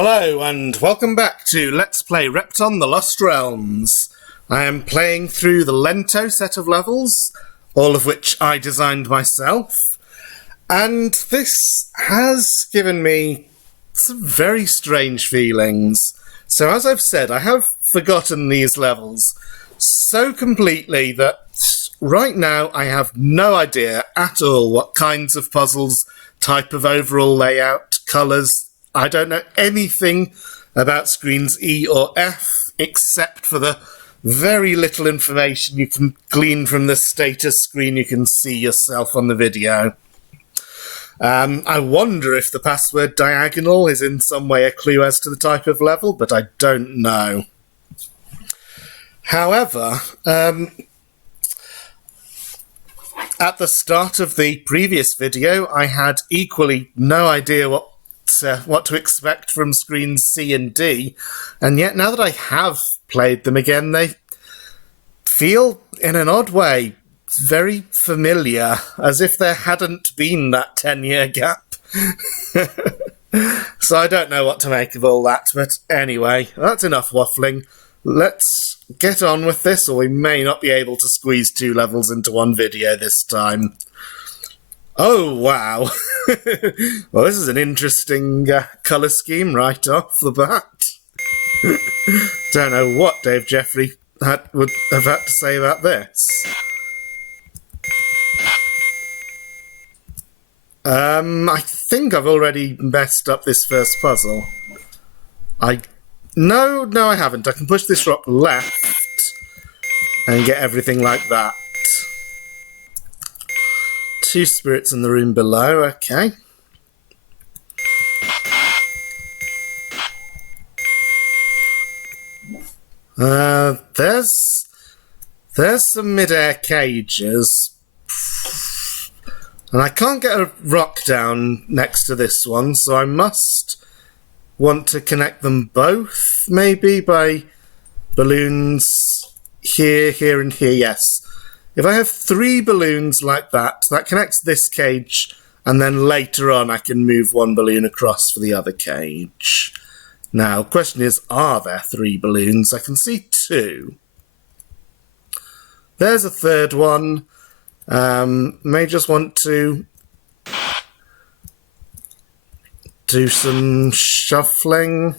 Hello and welcome back to Let's Play Repton the Lost Realms. I am playing through the Lento set of levels, all of which I designed myself, and this has given me some very strange feelings. So as I've said, I have forgotten these levels so completely that right now I have no idea at all what kinds of puzzles, type of overall layout, colours. I don't know anything about screens E or F except for the very little information you can glean from the status screen you can see yourself on the video. I wonder if the password diagonal is in some way a clue as to the type of level, but I don't know. However, at the start of the previous video, I had equally no idea what to expect from screens C and D, and yet now that I have played them again, they feel, in an odd way, very familiar, as if there hadn't been that 10-year gap. So I don't know what to make of all that, but anyway, that's enough waffling. Let's get on with this, or we may not be able to squeeze 2 levels into one video this time. Oh, wow. Well, this is an interesting colour scheme right off the bat. Don't know what Dave Jeffrey would have had to say about this. I think I've already messed up this first puzzle. No, I haven't. I can push this rock left and get everything like that. 2 spirits in the room below, okay. There's some mid-air cages. And I can't get a rock down next to this one, so I must want to connect them both, maybe, by balloons here, here, and here, yes. If I have 3 balloons like that, that connects this cage, and then later on I can move 1 balloon across for the other cage. Now, the question is, are there 3 balloons? I can see 2. There's a 3rd one. May just want to do some shuffling.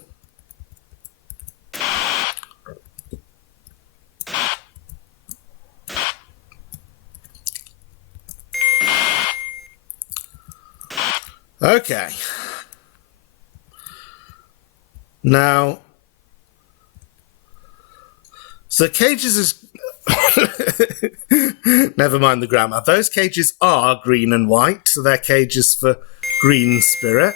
Okay. Now, so cages is... Never mind the grammar. Those cages are green and white, so they're cages for green spirits.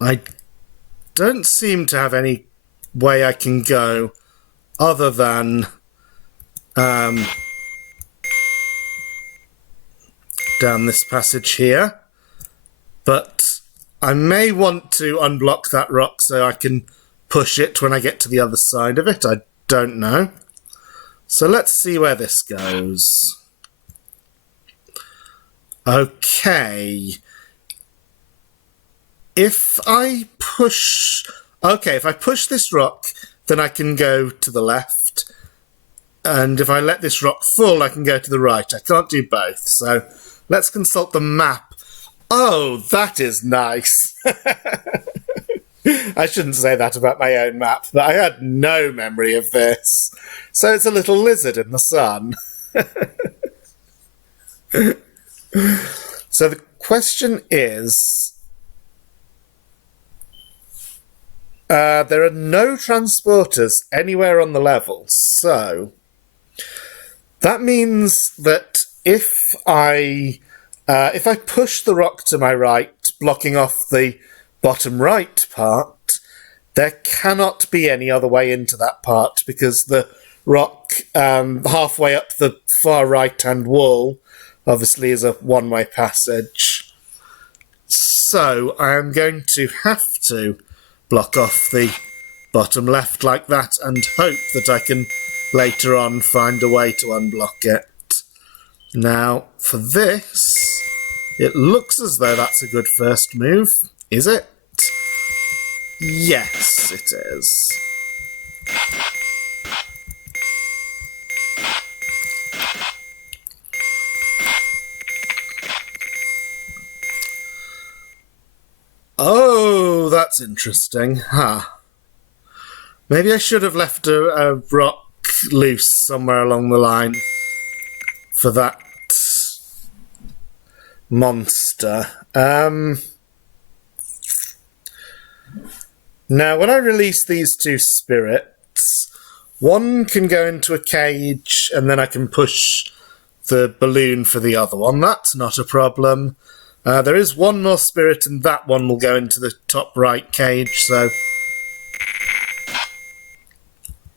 I don't seem to have any way I can go other than down this passage here, but I may want to unblock that rock so I can push it when I get to the other side of it. I don't know. So let's see where this goes. Okay. If I push this rock, then I can go to the left. And if I let this rock fall, I can go to the right. I can't do both. So let's consult the map. Oh, that is nice. I shouldn't say that about my own map, but I had no memory of this. So it's a little lizard in the sun. So the question is... there are no transporters anywhere on the level, so that means that if I push the rock to my right, blocking off the bottom right part, there cannot be any other way into that part because the rock halfway up the far right-hand wall obviously is a one-way passage. So I am going to have to block off the bottom left like that and hope that I can later on find a way to unblock it. Now, for this, it looks as though that's a good first move. Is it? Yes, it is. Oh, that's interesting. Huh. Maybe I should have left a rock loose somewhere along the line for that monster. Now, when I release these two spirits, one can go into a cage and then I can push the balloon for the other one. That's not a problem. There is one more spirit and that one will go into the top right cage, so...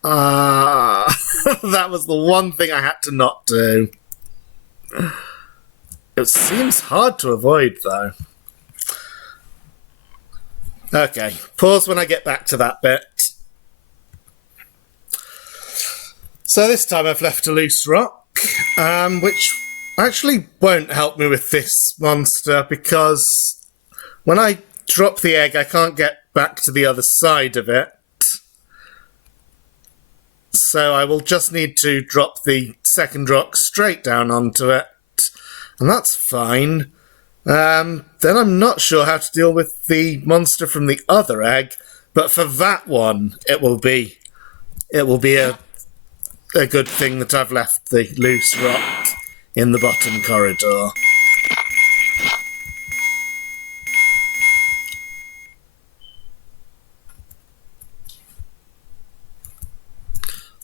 that was the one thing I had to not do. It seems hard to avoid, though. Okay, pause when I get back to that bit. So this time I've left a loose rock, which actually won't help me with this monster because when I drop the egg I can't get back to the other side of it. So I will just need to drop the second rock straight down onto it. And that's fine. Then I'm not sure how to deal with the monster from the other egg, but for that one, it will be a good thing that I've left the loose rock in the bottom corridor.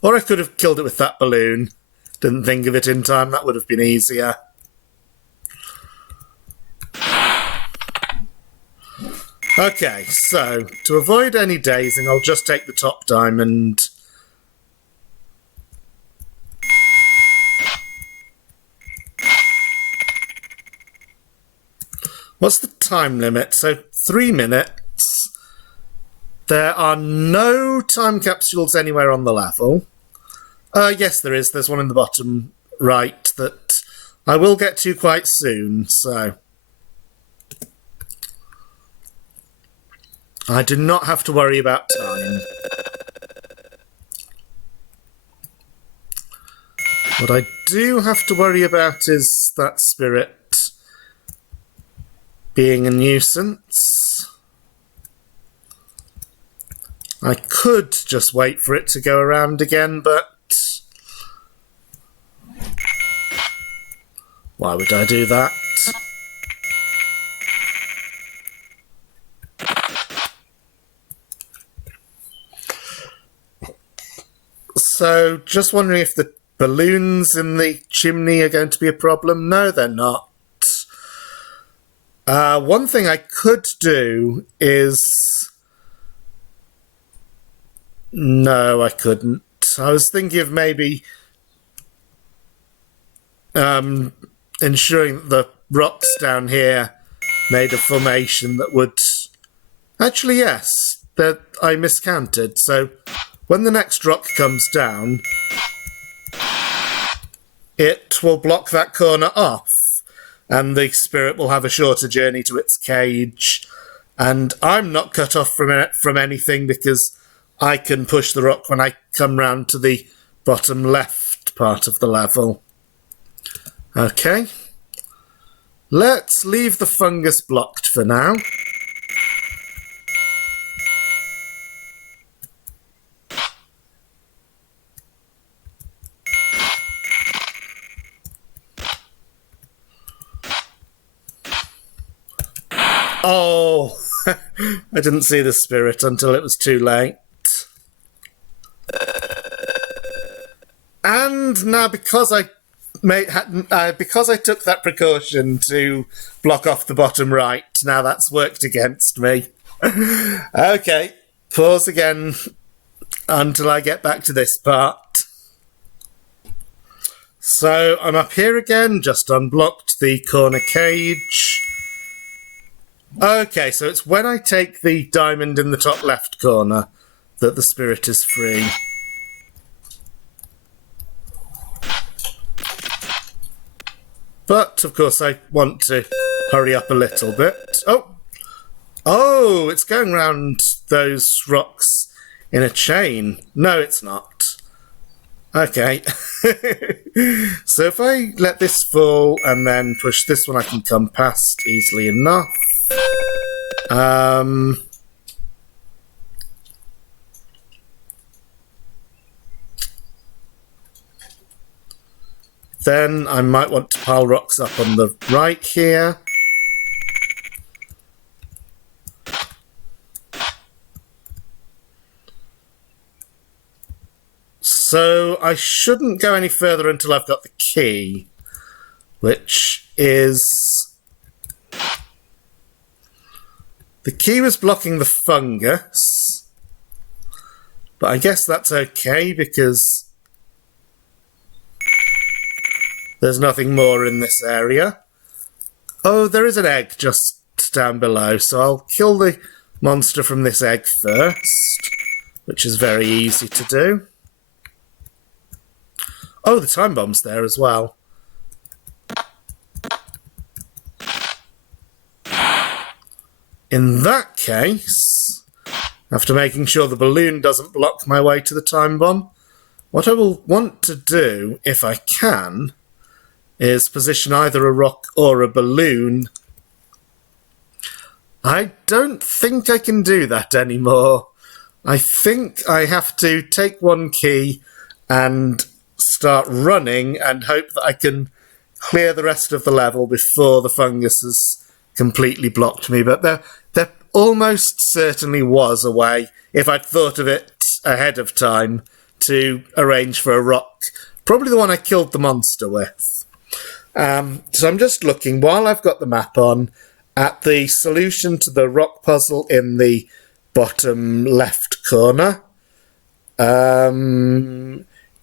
Or I could have killed it with that balloon. Didn't think of it in time, that would have been easier. Okay, so, to avoid any dazing, I'll just take the top diamond. What's the time limit? So, 3 minutes. There are no time capsules anywhere on the level. Yes, there is. There's one in the bottom right that I will get to quite soon, so... I do not have to worry about time. What I do have to worry about is that spirit being a nuisance. I could just wait for it to go around again, but... why would I do that? So, just wondering if the balloons in the chimney are going to be a problem. No, they're not. One thing I could do is... no, I couldn't. I was thinking of maybe ensuring that the rocks down here made a formation that would... actually, yes, that I miscounted. So when the next rock comes down, it will block that corner off, and the spirit will have a shorter journey to its cage. And I'm not cut off from anything because I can push the rock when I come round to the bottom left part of the level. Okay. Let's leave the fungus blocked for now. Oh, I didn't see the spirit until it was too late. And now, because I took that precaution to block off the bottom right, now that's worked against me. Okay, pause again until I get back to this part. So I'm up here again, just unblocked the corner cage. Okay, so it's when I take the diamond in the top left corner that the spirit is free. But, of course, I want to hurry up a little bit. Oh, it's going round those rocks in a chain. No, it's not. Okay. So if I let this fall and then push this one, I can come past easily enough. Then I might want to pile rocks up on the right here. So I shouldn't go any further until I've got the key, which is... The key was blocking the fungus, but I guess that's okay because there's nothing more in this area. Oh, there is an egg just down below, so I'll kill the monster from this egg first, which is very easy to do. Oh, the time bomb's there as well. In that case, after making sure the balloon doesn't block my way to the time bomb, what I will want to do, if I can, is position either a rock or a balloon. I don't think I can do that anymore. I think I have to take one key and start running and hope that I can clear the rest of the level before the fungus has completely blocked me. But there almost certainly was a way, if I'd thought of it ahead of time, to arrange for a rock. Probably the one I killed the monster with. So I'm just looking, while I've got the map on, at the solution to the rock puzzle in the bottom left corner.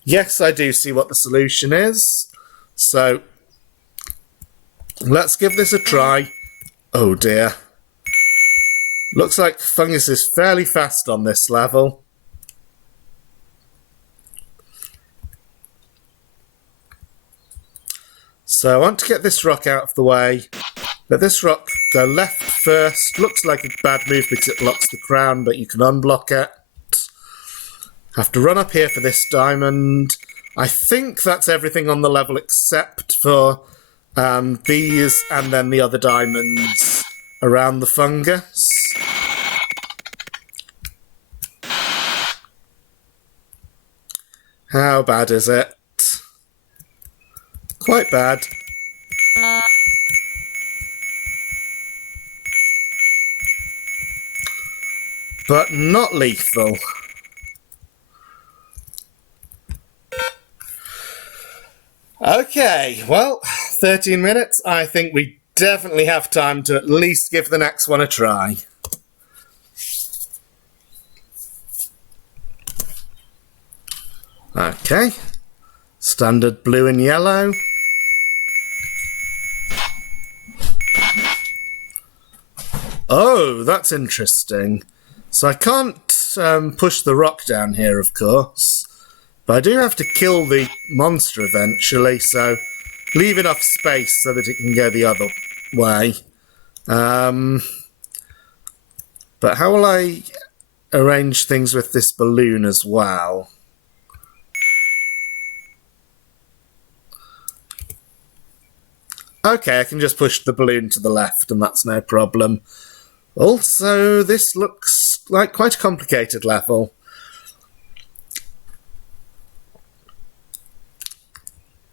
Yes, I do see what the solution is. So let's give this a try. Oh dear. Looks like fungus is fairly fast on this level. So I want to get this rock out of the way. Let this rock go left first. Looks like a bad move because it blocks the crown, but you can unblock it. Have to run up here for this diamond. I think that's everything on the level except for these and then the other diamonds around the fungus. How bad is it? Quite bad. But not lethal. Okay, well, 13 minutes. I think we definitely have time to at least give the next one a try. Okay. Standard blue and yellow. Oh, that's interesting. So I can't push the rock down here, of course. But I do have to kill the monster eventually, so leave enough space so that it can go the other way. But how will I arrange things with this balloon as well? Okay, I can just push the balloon to the left and that's no problem. Also, this looks like quite a complicated level.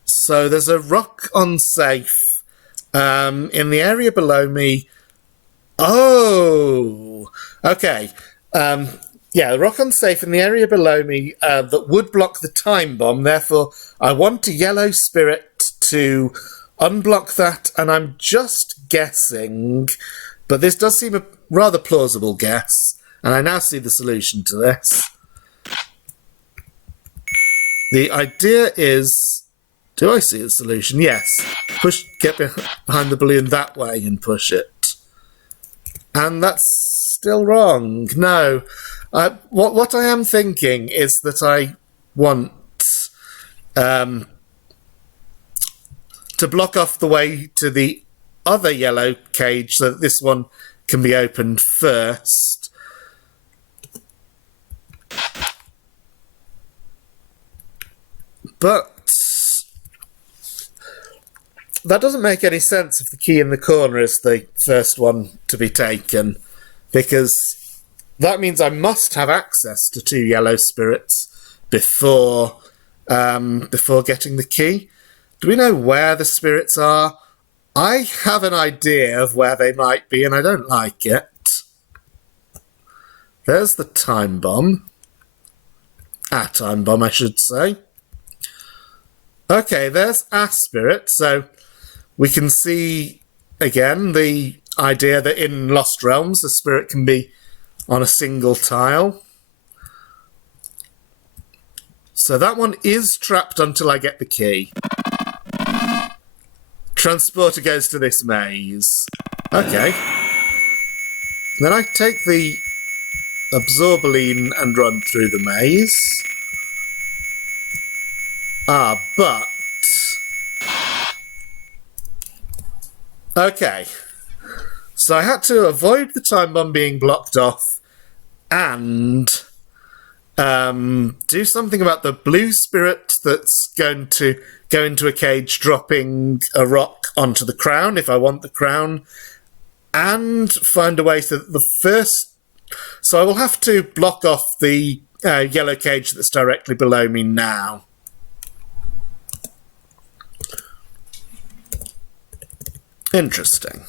So there's a rock unsafe in the area below me. Oh, okay. Yeah, the rock unsafe in the area below me that would block the time bomb. Therefore, I want a yellow spirit to unblock that, and I'm just guessing, but this does seem a rather plausible guess, and I now see the solution to this. The idea is... Do I see the solution? Yes. Get behind the balloon that way and push it. And that's still wrong. No. What I am thinking is that I want to block off the way to the other yellow cage so that this one can be opened first. But that doesn't make any sense if the key in the corner is the first one to be taken, because that means I must have access to 2 yellow spirits before getting the key. Do we know where the spirits are? I have an idea of where they might be, and I don't like it. There's the time bomb. Time bomb, I should say. Okay, there's a spirit, so we can see, again, the idea that in Lost Realms, the spirit can be on a single tile. So that one is trapped until I get the key. Transporter goes to this maze. Okay. Then I take the Absorbaline and run through the maze. But... okay. So I had to avoid the time bomb being blocked off and do something about the blue spirit that's going to go into a cage, dropping a rock onto the crown if I want the crown, and find a way so that the first... so I will have to block off the yellow cage that's directly below me now. Interesting.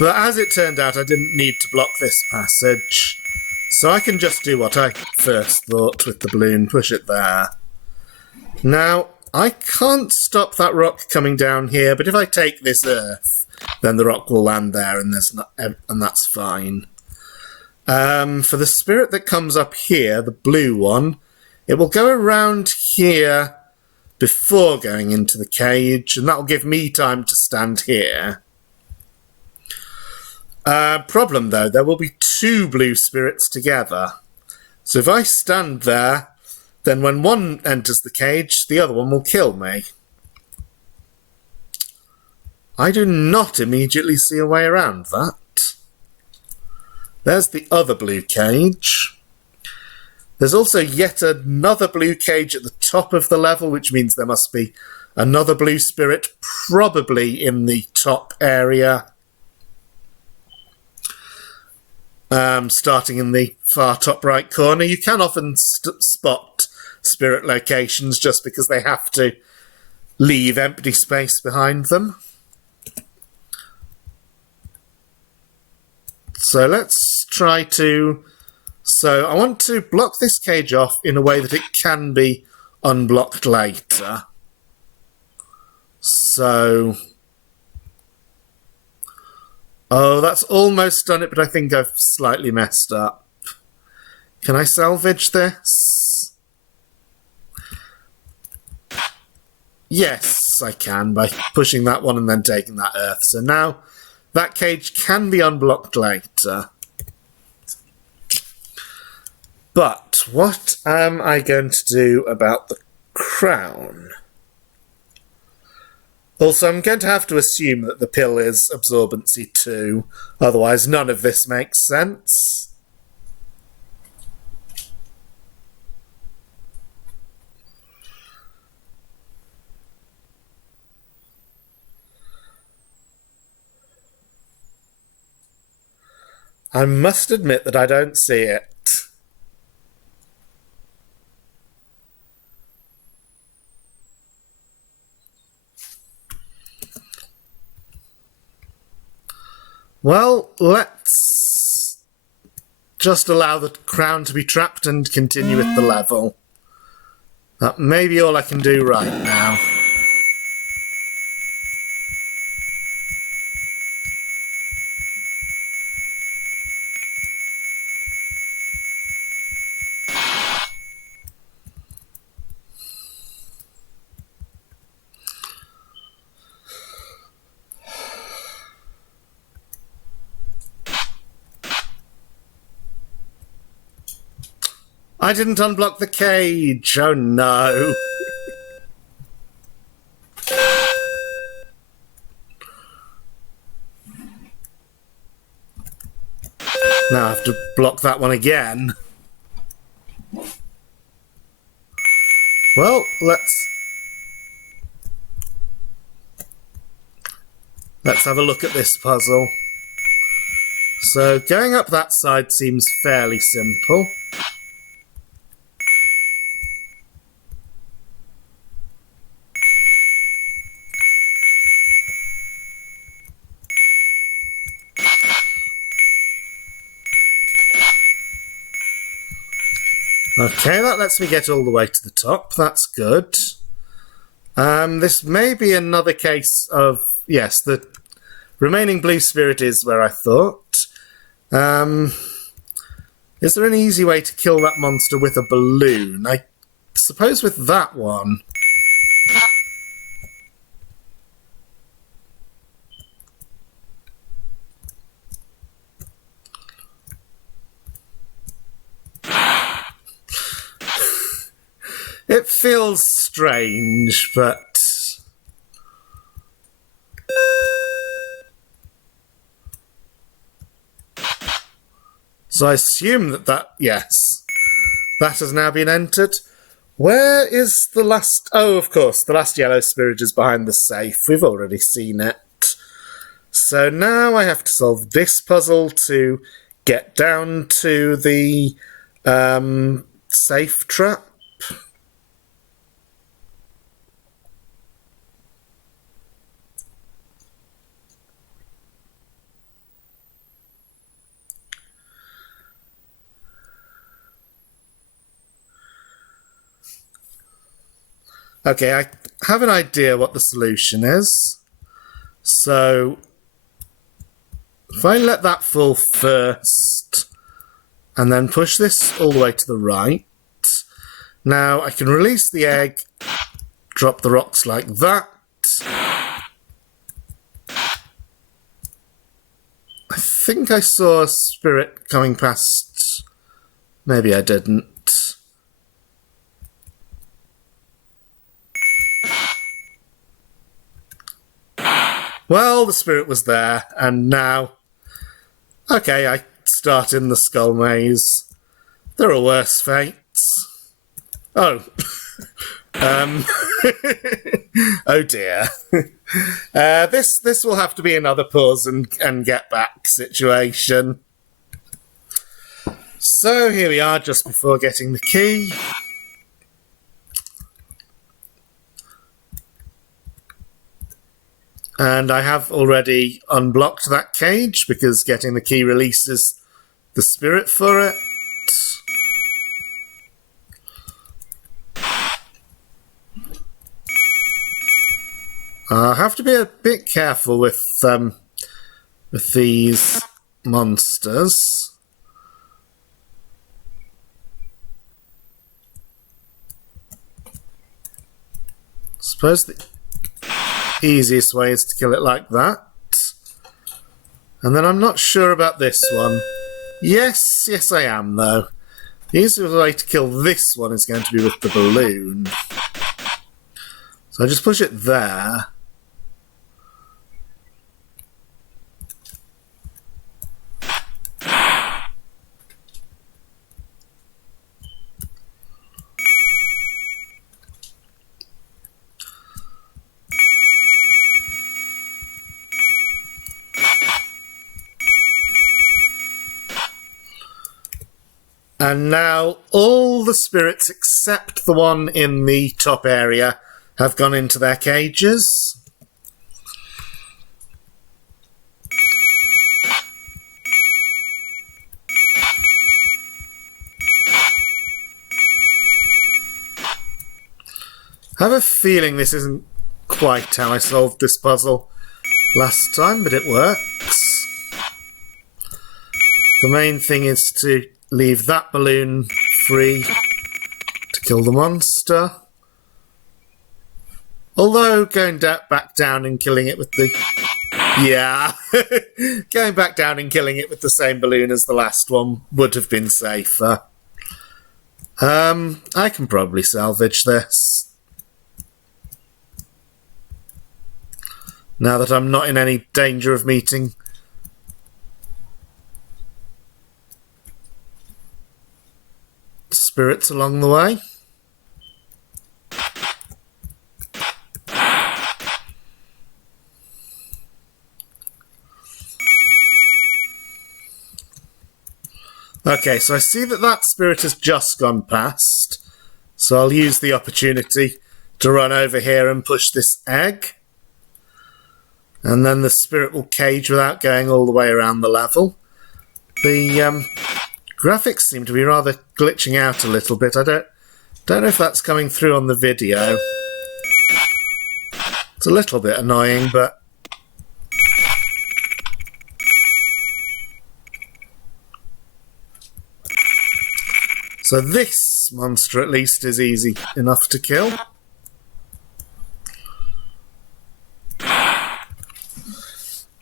But as it turned out, I didn't need to block this passage, so I can just do what I first thought with the balloon, push it there. Now, I can't stop that rock coming down here, but if I take this earth, then the rock will land there, and that's fine. For the spirit that comes up here, the blue one, it will go around here before going into the cage, and that will give me time to stand here. Problem though, there will be 2 blue spirits together. So if I stand there, then when one enters the cage, the other one will kill me. I do not immediately see a way around that. There's the other blue cage. There's also yet another blue cage at the top of the level, which means there must be another blue spirit, probably in the top area. Starting in the far top right corner. You can often spot spirit locations just because they have to leave empty space behind them. So let's try to... so I want to block this cage off in a way that it can be unblocked later. So... oh, that's almost done it, but I think I've slightly messed up. Can I salvage this? Yes, I can, by pushing that one and then taking that earth. So now that cage can be unblocked later. But what am I going to do about the crown? Also, I'm going to have to assume that the pill is absorbency 2, otherwise none of this makes sense. I must admit that I don't see it. Well, let's just allow the crown to be trapped and continue with the level. That may be all I can do right now. I didn't unblock the cage. Oh no. Now I have to block that one again. Well, let's have a look at this puzzle. So going up that side seems fairly simple. Okay, that lets me get all the way to the top. That's good. This may be another case of... Yes, the remaining blue spirit is where I thought. Is there an easy way to kill that monster with a balloon? I suppose with that one. It feels strange, but... So I assume that, yes, that has now been entered. Where is the last... Oh, of course, the last yellow spirit is behind the safe. We've already seen it. So now I have to solve this puzzle to get down to the safe trap. Okay, I have an idea what the solution is. So, if I let that fall first, and then push this all the way to the right, now I can release the egg, drop the rocks like that. I think I saw a spirit coming past. Maybe I didn't. Well, the spirit was there, and now... Okay, I start in the skull maze. There are worse fates. Oh. Oh dear. This will have to be another pause and get back situation. So here we are, just before getting the key. And I have already unblocked that cage because getting the key releases the spirit for it. I have to be a bit careful with these monsters. Suppose the easiest way is to kill it like that. And then I'm not sure about this one. Yes, I am though. The easiest way to kill this one is going to be with the balloon. So I just push it there. And now all the spirits except the one in the top area have gone into their cages. I have a feeling this isn't quite how I solved this puzzle last time, but it works. The main thing is to leave that balloon free to kill the monster. Although going back down and killing it with the... Yeah. Going back down and killing it with the same balloon as the last one would have been safer. I can probably salvage this. Now that I'm not in any danger of meeting spirits along the way. Okay, so I see that that spirit has just gone past, so I'll use the opportunity to run over here and push this egg. And then the spirit will cage without going all the way around the level. The graphics seem to be rather glitching out a little bit. I don't know if that's coming through on the video. It's a little bit annoying, but... So this monster at least is easy enough to kill.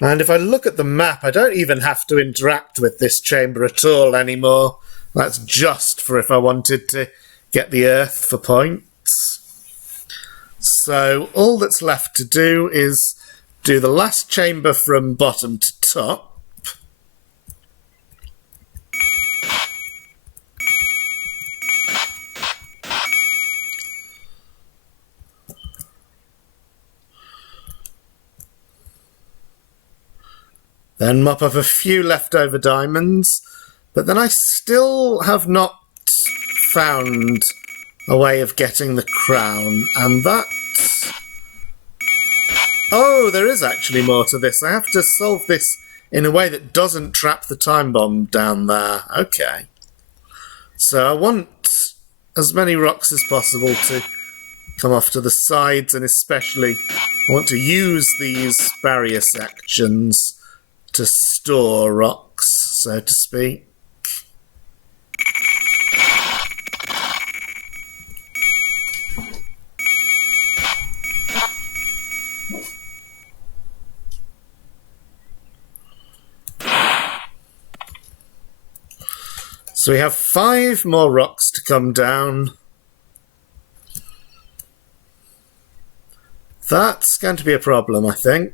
And if I look at the map, I don't even have to interact with this chamber at all anymore. That's just for if I wanted to get the earth for points. So all that's left to do is do the last chamber from bottom to top. Then mop up a few leftover diamonds, but then I still have not found a way of getting the crown, and that... Oh, there is actually more to this. I have to solve this in a way that doesn't trap the time bomb down there. Okay. So I want as many rocks as possible to come off to the sides, and especially I want to use these barrier sections to store rocks, so to speak. So we have 5 more rocks to come down. That's going to be a problem, I think.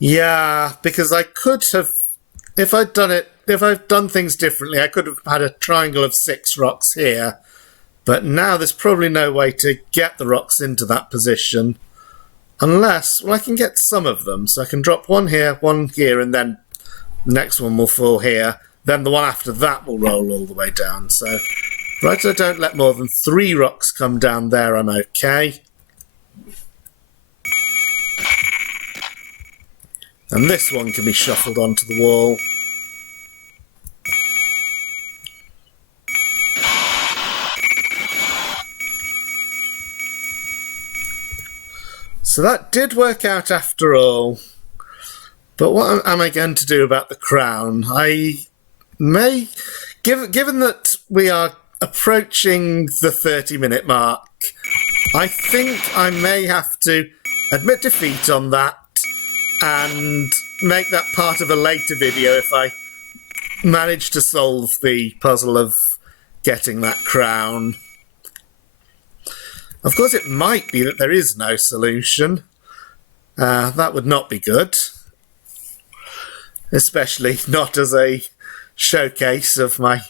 Yeah, because I could have, if I'd done things differently, I could have had a triangle of 6 rocks here. But now there's probably no way to get the rocks into that position. Unless, well, I can get some of them. So I can drop one here, and then the next one will fall here. Then the one after that will roll all the way down. So, right, I don't let more than 3 rocks come down there, I'm okay. And this one can be shuffled onto the wall. So that did work out after all. But what am I going to do about the crown? I may, given that we are approaching the 30-minute mark, I think I may have to admit defeat on that and make that part of a later video if I manage to solve the puzzle of getting that crown. Of course, it might be that there is no solution. That would not be good. Especially not as a showcase of my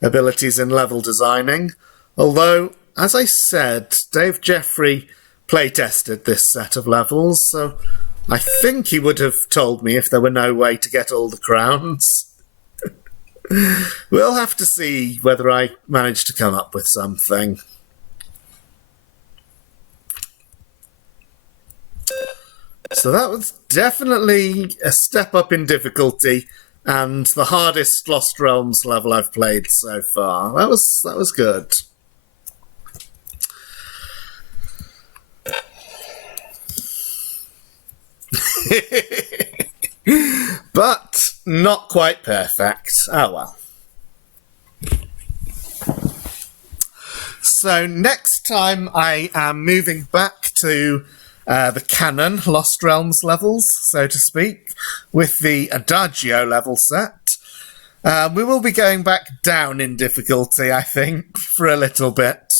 abilities in level designing. Although, as I said, Dave Jeffrey playtested this set of levels, so I think he would have told me if there were no way to get all the crowns. We'll have to see whether I manage to come up with something. So that was definitely a step up in difficulty and the hardest Lost Realms level I've played so far. That was good. But not quite perfect. Oh well. So next time I am moving back to the canon Lost Realms levels, so to speak, with the Adagio level set. We will be going back down in difficulty, I think, for a little bit.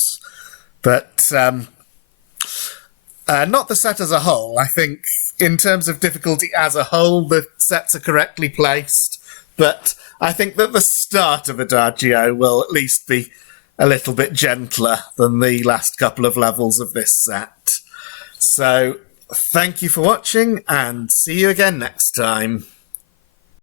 But not the set as a whole. I think in terms of difficulty as a whole, the sets are correctly placed. But I think that the start of Adagio will at least be a little bit gentler than the last couple of levels of this set. So thank you for watching, and see you again next time.